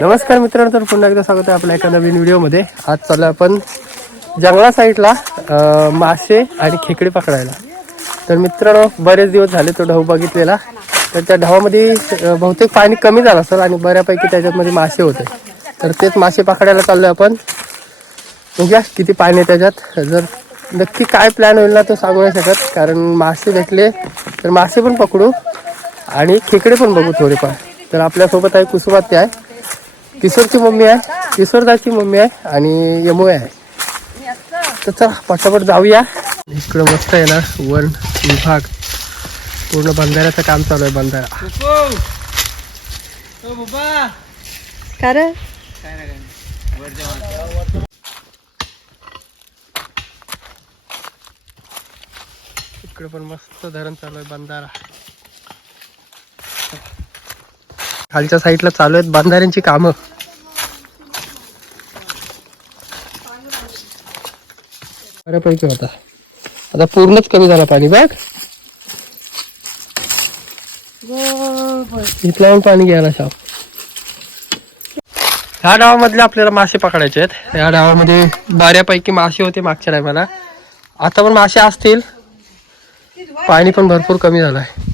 नमस्कार मित्रांनो तर पुन्हा एकदा स्वागत आहे आपल्या एका नवीन व्हिडिओमध्ये. आज चालू आपण जंगला साईडला मासे आणि खेकडे पकडायला. तर मित्रांनो बरेच दिवस झाले तो ढाऊ बघितलेला. तर त्या ढवामध्ये बहुतेक पाणी कमी झालं असेल आणि बऱ्यापैकी त्याच्यामध्ये मासे होते. तर तेच मासे पकडायला चाललो आपण. बघूया किती पाणी आहे त्याच्यात. जर नक्की काय प्लॅन होईल ना तो सांगू नाही शकत कारण मासे भेटले तर मासे पण पकडू आणि खेकडे पण बघू थोडेफार. तर आपल्यासोबत आहे कुसुमाती आहे किशोरची मम्मी आहे. किशोरदाची मम्मी आहे आणि यमू आहे. तर चला पटापट जाऊया. इकडं मस्त आहे ना वन विभाग. पूर्ण बंधाऱ्याचं काम चालू आहे बंधारा. कारण? इकडे पण मस्त धरण चालू आहे बंधारा. खालच्या साईडला चालू आहेत बंधाऱ्यांची कामं. बऱ्यापैकी होता. आता पूर्णच कमी झाला पाणी बघ. इथला पण पाणी घ्यायला शाप. ह्या डावामधले आपल्याला मासे पकडायचे आहेत. या डावामध्ये बऱ्यापैकी मासे होते मागच्या टायमाला. आता पण मासे असतील. पाणी पण भरपूर कमी झालं आहे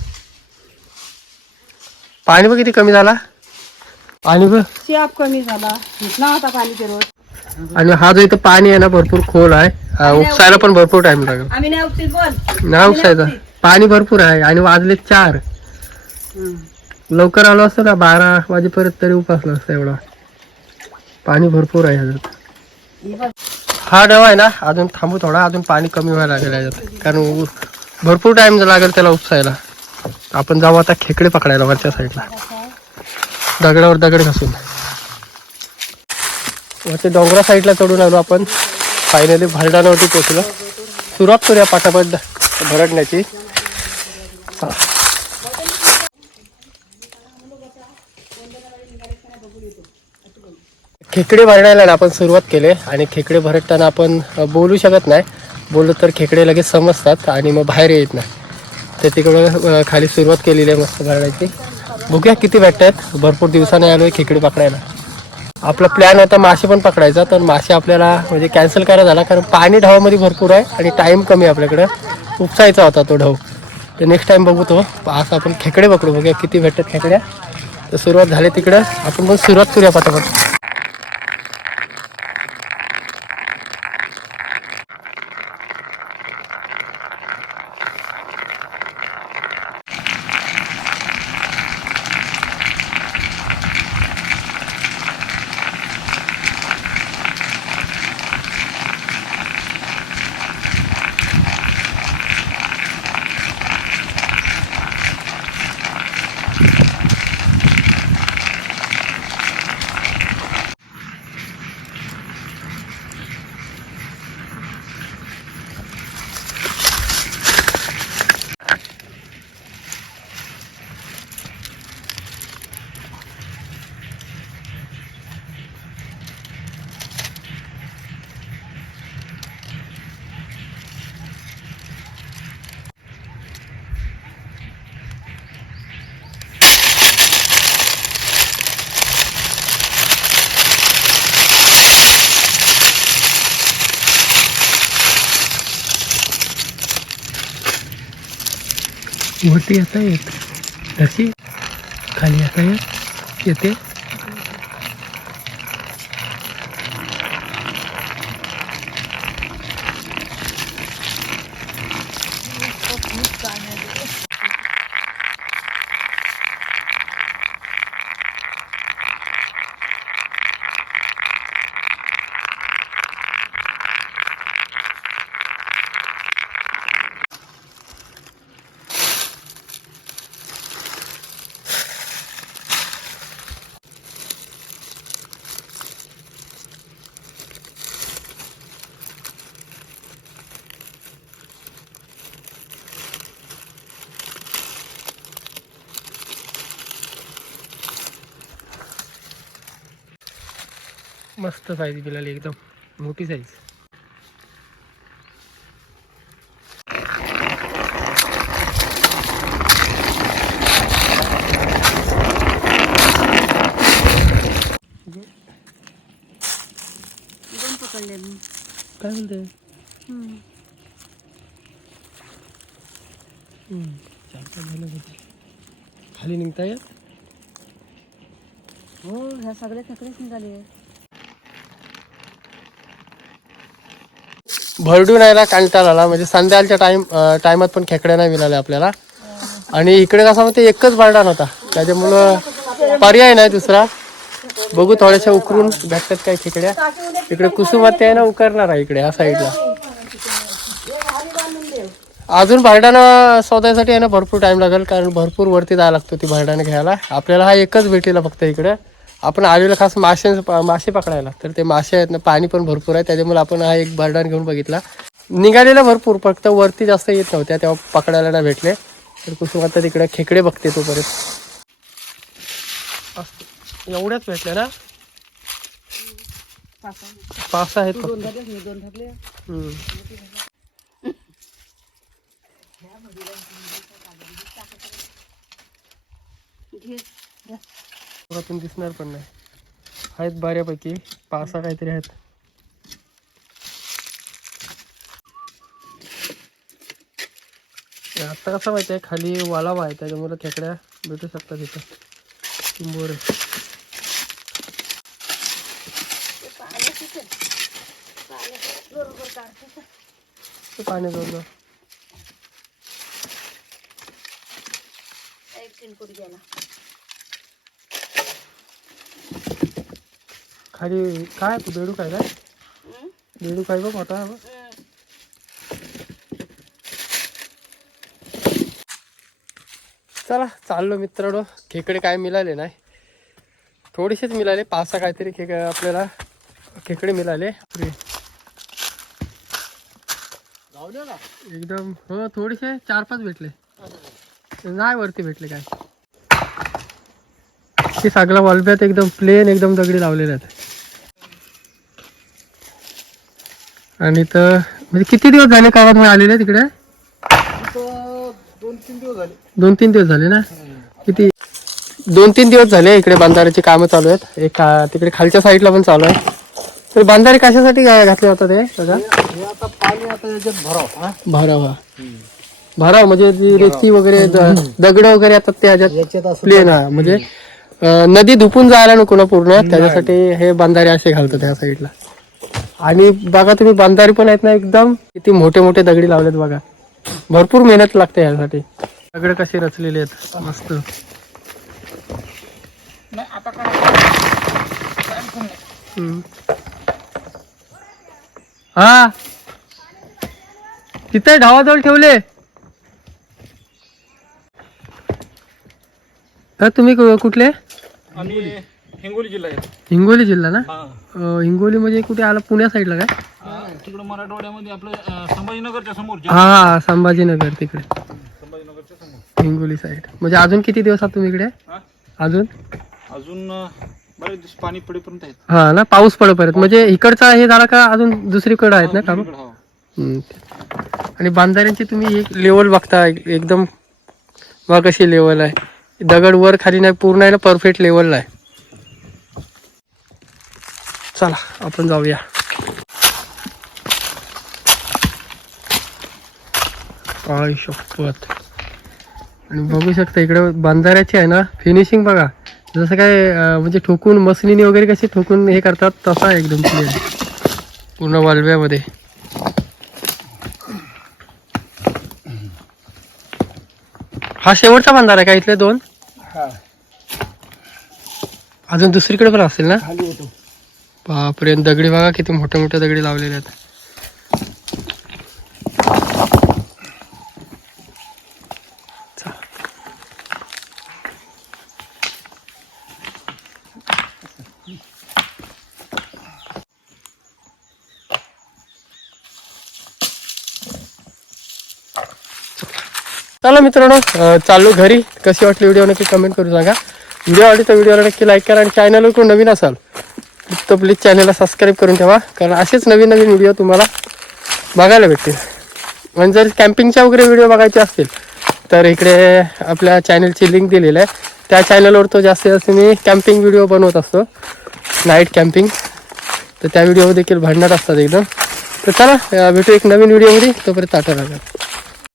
पाणी बघ किती कमी झाला. पाणी बघ. कमी झाला. आणि हा जो इथं पाणी आहे ना भरपूर खोल आहे. उपसायला पण भरपूर टाइम लागेल. आम्ही नाही उपटीत बोल. नाही उपसायचा पाणी भरपूर आहे आणि वाजले चार. लवकर आलो असतो ना बारा वाजेपर्यंत तरी उपासला असतं एवढा. पाणी भरपूर आहे ह्याच्यात. हा डव आहे ना अजून थांबू थोडा अजून पाणी कमी व्हायला लागेल याच्यात कारण भरपूर टाइम लागेल त्याला उपसायला आपण जाऊ आता खेकडे पकडायला वरच्या साईडला दगडावर दगड घासून. वरती डोंगरा साईडला चढून आलो आपण. फायनली भरडानावरती पोचलो सुरुवात करूया पाटापट भरडण्याची. खेकडे भरडायला आपण सुरुवात केले आणि खेकडे भरडताना आपण बोलू शकत नाही. बोललो तर खेकडे लगेच समजतात आणि मग बाहेर येत नाही. तर तिकडं खाली सुरुवात केलेली आहे मस्त भरडायची. बघूया किती भेटत आहेत भरपूर दिवसाने आलो आहे खेकडे पकडायला. आपला प्लॅन होता मासे पण पकडायचा तर मासे आपल्याला म्हणजे कॅन्सल करायला झाला कारण पाणी ढावामध्ये भरपूर आहे आणि टाईम कमी आहे आपल्याकडं. उपसायचा होता तो ढव. तर नेक्स्ट टाईम बघू तो. असं आपण खेकडे पकडू बघूया किती भेटतात खेकड्या. तर सुरुवात झाली तिकडं. आपण पण सुरुवात करूया पटापट. वरती येता येत तशी खाली येता येत येते. मस्त साईज दिलेली एकदम मोठी साईज पकडले मी. काय म्हणते. चार पाच झाले होते. खाली निघता येत हो ह्या सगळे सगळेच निघाले. भरडून यायला कंटाळा आला म्हणजे संध्याकाळच्या टाइम टायमात पण खेकड्या नाही मिळाल्या आपल्याला. आणि इकडे कसं म्हणते एकच बारडा नव्हता त्याच्यामुळं पर्याय नाही दुसरा. बघू थोड्याशा उकरून भेटतात काय खेकड्या. इकडे कुसुमात ते आहे ना उकरणार आहे इकडे या साईडला अजून भरडानं शोधायसाठी आहे ना भरपूर टाइम लागेल कारण भरपूर वरती जायला लागतो ती भांडणं घ्यायला. आपल्याला हा एकच भेटेला फक्त इकडे. आपण आलेलो खास मासे मासे पकडायला. तर ते मासे आहेत ना पाणी पण भरपूर आहे. त्याच्यामुळे आपण हा एक भांडण घेऊन बघितला. निघालेला भरपूर फक्त वरती जास्त येत नव्हत्या तेव्हा पकडायला नाही भेटले. तर कुसुम आता तिकडे खेकडे बघते तो परत एवढ्याच भेटले ना? पाच सहा आहेत फक्त. पुरातून दिसणार पण नाही. आहेत बऱ्यापैकी. पासा काहीतरी आहेत. आता कसं माहिती आहे खाली वालावा आहे त्याच्यामुळे खेकड्या भेटू शकतात इथं. किंबोरे ते पाणी जोडलं एक गेला? खाली काय तू बेडू काय काय? बेडू काय बघ मोठा. हम्म. चला चाललो मित्रांनो खेकडे काय मिळाले नाही थोडेसेच मिळाले पाच सहा काहीतरी खेक आपल्याला खेकडे मिळाले. एकदम हो थोडेसे चार पाच भेटले नाही वरती भेटले काय ते सगळ्या वलब्यात एकदम प्लेन एकदम दगडी लावलेले आहेत आणि तर म्हणजे किती दिवस झाले गावात आलेले तिकडे? दोन तीन दिवस झाले. ना? किती? दोन तीन दिवस झाले इकडे बांधाऱ्याची कामं चालू आहेत. एक तिकडे खालच्या साईडला पण चालू आहे. तर बांधारे कशासाठी घातले होता ते सगळं भराव हा? भराव. म्हणजे रेती वगैरे दगड वगैरे येतात ते ह्याच्यात प्लेन हा म्हणजे नदी धुपून जायला नको ना पूर्ण. त्याच्यासाठी हे बांधारे असे घालतात ह्या साईडला. आणि बघा तुम्ही बांधारी पण आहेत ना एकदम? किती मोठे मोठे दगडी लावलेत बघा. भरपूर मेहनत लागते यासाठी दगड कसे रचलेले आहेत? मस्त. हा. तिथे ढावाजवळ ठेवले. हा तुम्ही कुठले? हिंगोली जिल्हा आहे. हिंगोली जिल्हा ना? हा. अं, हिंगोली म्हणजे कुठे आला? पुण्या साईडला काय? हा, तिकडं मराठवाड्यामध्ये आपलं अं, संभाजीनगरच्या समोर जे- हा संभाजीनगर तिकडे. संभाजीनगरच्या समोर. हिंगोली साईड म्हणजे अजून किती दिवस आहात तुम्ही इकडे? हा? अजून? अजून अं, बरेच दिवस पाणी पडेपर्यंत आहेत हा ना पाऊस पडेपर्यंत म्हणजे इकडचा हे झाला का अजून दुसरीकडे आहेत ना काम? दुसरीकडं, हो. आणि बांधाऱ्यांची तुम्ही एक लेवल बघता एक- एकदम बघा कशी लेवल आहे. दगड वर खाली नाही पूर्ण आहे ना परफेक्ट लेवलला आहे. चला आपण जाऊया. काय शपथ. आणि बघू शकता इकडे बांधाऱ्याची आहे ना फिनिशिंग बघा. जसं काय म्हणजे ठोकून मसनीने वगैरे कसे ठोकून हे करतात तसा आहे एकदम clear. पूर्ण वालव्यामध्ये. हा शेवटचा बांधारा आहे का इथले दोन? अजून दुसरीकडे पण असेल ना? बापरे दगडी बघा किती मोठे मोठे दगडी लावलेले आहेत. चला. मित्रांनो चालू चाललो घरी. कशी वाटली व्हिडिओ नक्की कमेंट करू सांगा. व्हिडिओ आवडली तर व्हिडिओला नक्की लाईक करा आणि चॅनलवर कोण नवीन असाल तर प्लीज चॅनलला सबस्क्राईब करून ठेवा. कारण असेच नवीन नवीन व्हिडिओ तुम्हाला बघायला भेटतील. म्हणजे जर कॅम्पिंगच्या वगैरे व्हिडिओ बघायचे असतील तर इकडे आपल्या चॅनलची लिंक दिलेली आहे. त्या चॅनलवर तो जास्तीत जास्त मी कॅम्पिंग व्हिडिओ बनवत असतो. नाईट कॅम्पिंग तर त्या व्हिडिओ देखील भांडणार असतात एकदम. तर चला भेटू एक नवीन व्हिडिओमध्ये तोपर्यंत आठवला